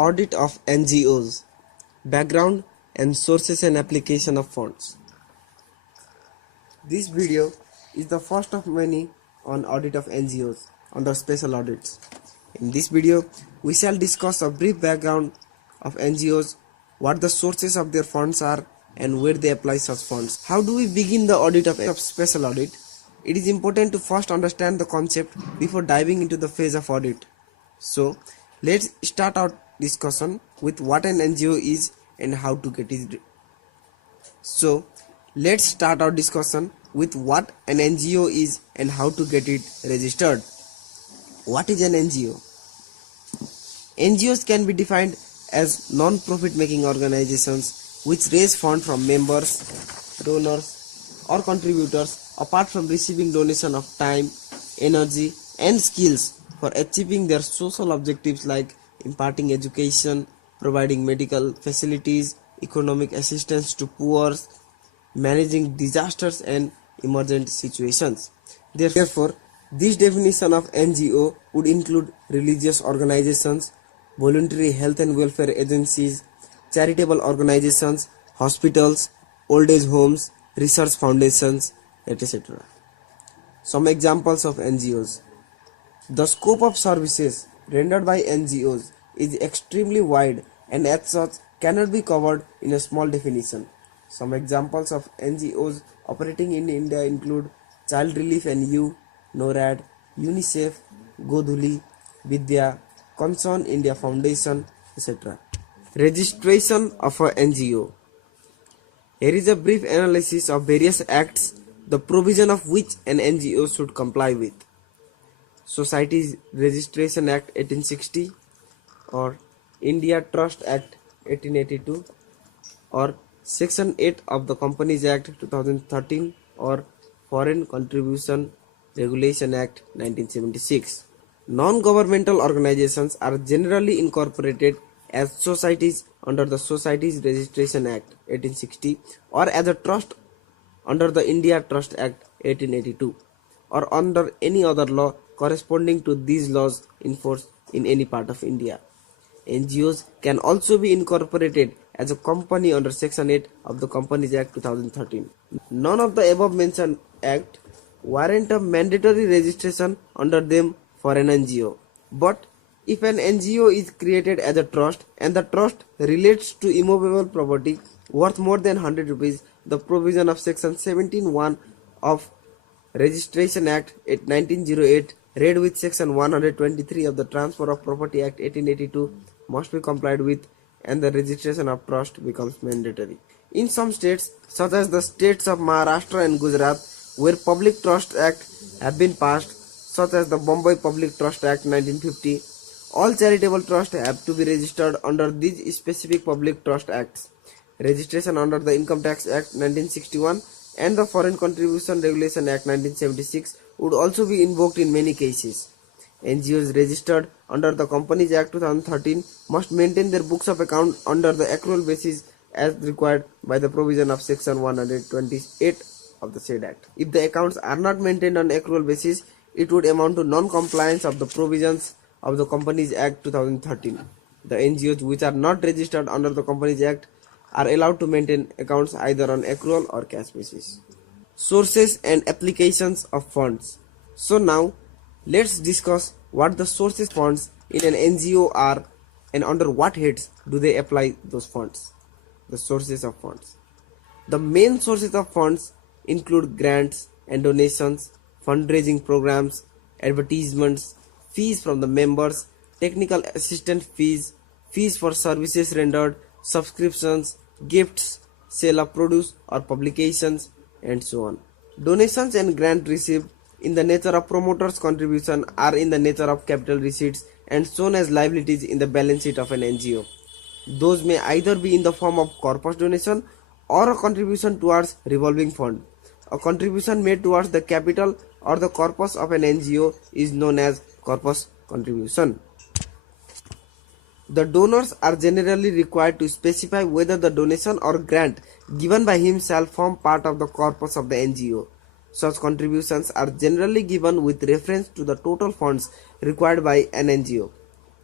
Audit of NGOs, background and sources and application of funds. This video is the first of many on audit of NGOs under special audits. In this video, we shall discuss a brief background of NGOs, what the sources of their funds are and where they apply such funds. How do we begin the audit of special audit? It is important to first understand the concept before diving into the phase of audit. So, let's start our discussion with what an NGO is and how to get it. So, let's start our discussion with what an NGO is and how to get it registered. What is an NGO? NGOs can be defined as non-profit making organizations which raise funds from members, donors or contributors apart from receiving donation of time, energy and skills for achieving their social objectives like imparting education, providing medical facilities, economic assistance to poor, managing disasters and emergent situations. Therefore, this definition of NGO would include religious organizations, voluntary health and welfare agencies, charitable organizations, hospitals, old age homes, research foundations, etc. Some examples of NGOs. The scope of services rendered by NGOs is extremely wide and as such cannot be covered in a small definition. Some examples of NGOs operating in India include Child Relief and You, NORAD, UNICEF, Godhuli, Vidya, Concern India Foundation, etc. Registration of a NGO. Here is a brief analysis of various acts, the provision of which an NGO should comply with. Societies Registration Act 1860 or India Trust Act 1882 or Section 8 of the Companies Act 2013 or Foreign Contribution Regulation Act 1976. Non-governmental organizations are generally incorporated as societies under the Societies Registration Act 1860 or as a trust under the India Trust Act 1882 or under any other law corresponding to these laws in force in any part of India. NGOs can also be incorporated as a company under Section 8 of the Companies Act 2013. None of the above mentioned Act warrant a mandatory registration under them for an NGO. But if an NGO is created as a trust and the trust relates to immovable property worth more than 100 rupees, the provision of Section 17(1) of Registration Act 1908 read with Section 123 of the Transfer of Property Act 1882 must be complied with and the registration of trust becomes mandatory. In some states, such as the states of Maharashtra and Gujarat, where Public Trust Act have been passed, such as the Bombay Public Trust Act 1950, all charitable trusts have to be registered under these specific Public Trust Acts. Registration under the Income Tax Act 1961 and the Foreign Contribution Regulation Act 1976 would also be invoked in many cases. NGOs registered under the Companies Act 2013 must maintain their books of account under the accrual basis as required by the provision of Section 128 of the said Act. If the accounts are not maintained on accrual basis, it would amount to non-compliance of the provisions of the Companies Act 2013. The NGOs which are not registered under the Companies Act are allowed to maintain accounts either on accrual or cash basis. Sources and applications of funds. So now, let's discuss what the sources funds in an NGO are and under what heads do they apply those funds. The sources of funds. The main sources of funds include grants and donations, fundraising programs, advertisements, fees from the members, technical assistance fees, fees for services rendered, subscriptions, gifts, sale of produce or publications, and so on. Donations and grant received in the nature of promoters' contribution are in the nature of capital receipts and shown as liabilities in the balance sheet of an NGO. Those may either be in the form of corpus donation or a contribution towards revolving fund. A contribution made towards the capital or the corpus of an NGO is known as corpus contribution. The donors are generally required to specify whether the donation or grant given by himself form part of the corpus of the NGO. Such contributions are generally given with reference to the total funds required by an NGO.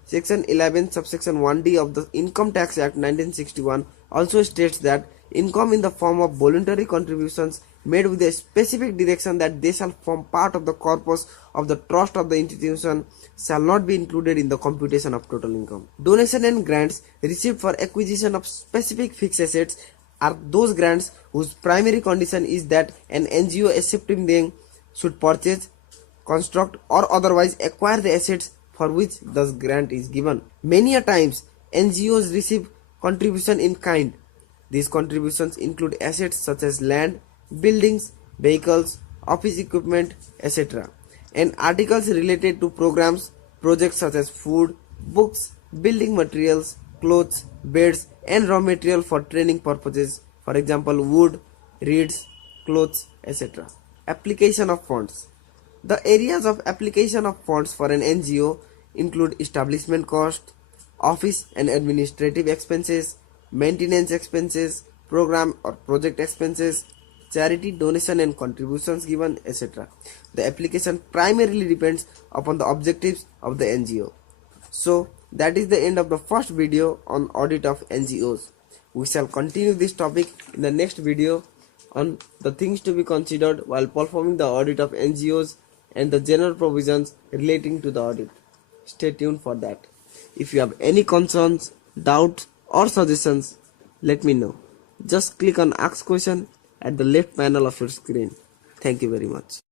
Section 11 subsection 1D of the Income Tax Act 1961 also states that income in the form of voluntary contributions made with a specific direction that they shall form part of the corpus of the trust of the institution shall not be included in the computation of total income. Donation and grants received for acquisition of specific fixed assets are those grants whose primary condition is that an NGO accepting them should purchase, construct or otherwise acquire the assets for which the grant is given. Many a times NGOs receive contribution in kind. These contributions include assets such as land, buildings, vehicles, office equipment, etc. and articles related to programs, projects such as food, books, building materials, clothes, beds and raw material for training purposes, for example wood, reeds, clothes, etc. Application of funds. The areas of application of funds for an NGO include establishment cost, office and administrative expenses, maintenance expenses, program or project expenses, charity donation and contributions given, etc. The application primarily depends upon the objectives of the NGO. So that is the end of the first video on audit of NGOs. We shall continue this topic in the next video on the things to be considered while performing the audit of NGOs and the general provisions relating to the audit. Stay tuned for that. If you have any concerns, doubts or suggestions, let me know. Just click on Ask Question at the left panel of your screen. Thank you very much.